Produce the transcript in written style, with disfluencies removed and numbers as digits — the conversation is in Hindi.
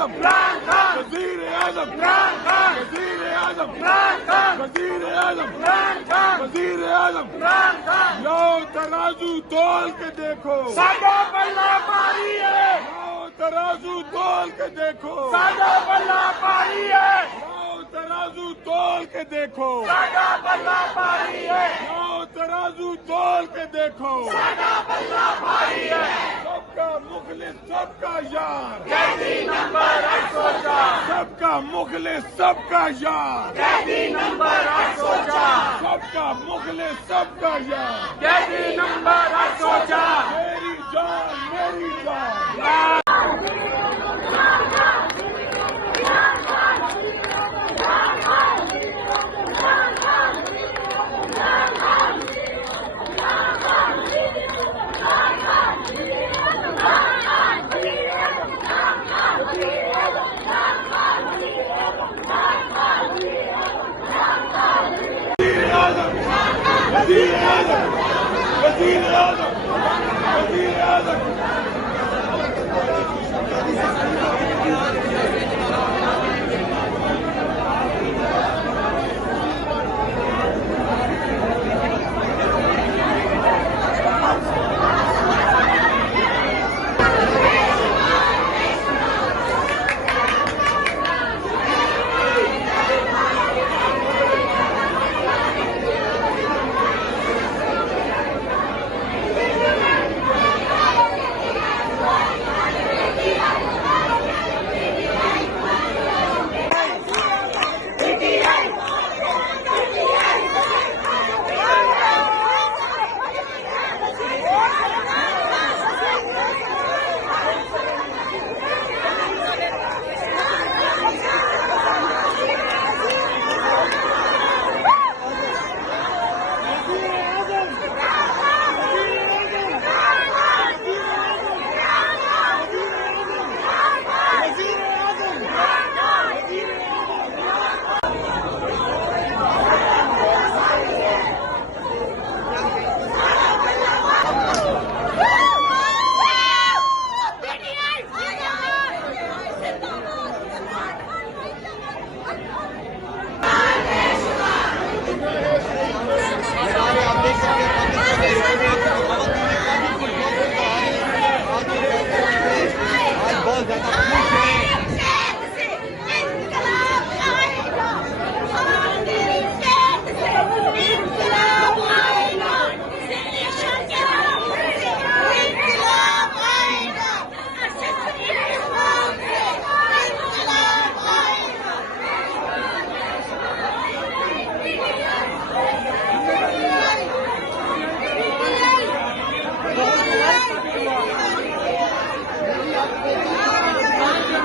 आजम इमरान खान, वजीर आजम इमरान खान, वजीर आजम इमरान खान, वजीर आजम इमरान खान, वजीर आजम इमरान खान। लो तराजू तोल के देखो, सादा बल्ला पारी है। लो तराजू तोल के देखो, सादा बल्ला पारी है। लो तराजू तोल के देखो, सादा बल्ला पारी है। लो तराजू तोल के देखो, सादा बल्ला पारी है। सबका मुखलिस सबका यार, कैदी नंबर 804। सबका मुखलिस सबका यार, कैदी नंबर 804। सबका मुखलिस सबका यार, कैदी नंबर 804। मेरी जान मेरी जान। वज़ीर आज़म वज़ीर आज़म वज़ीर आज़म। बहुत ज्यादा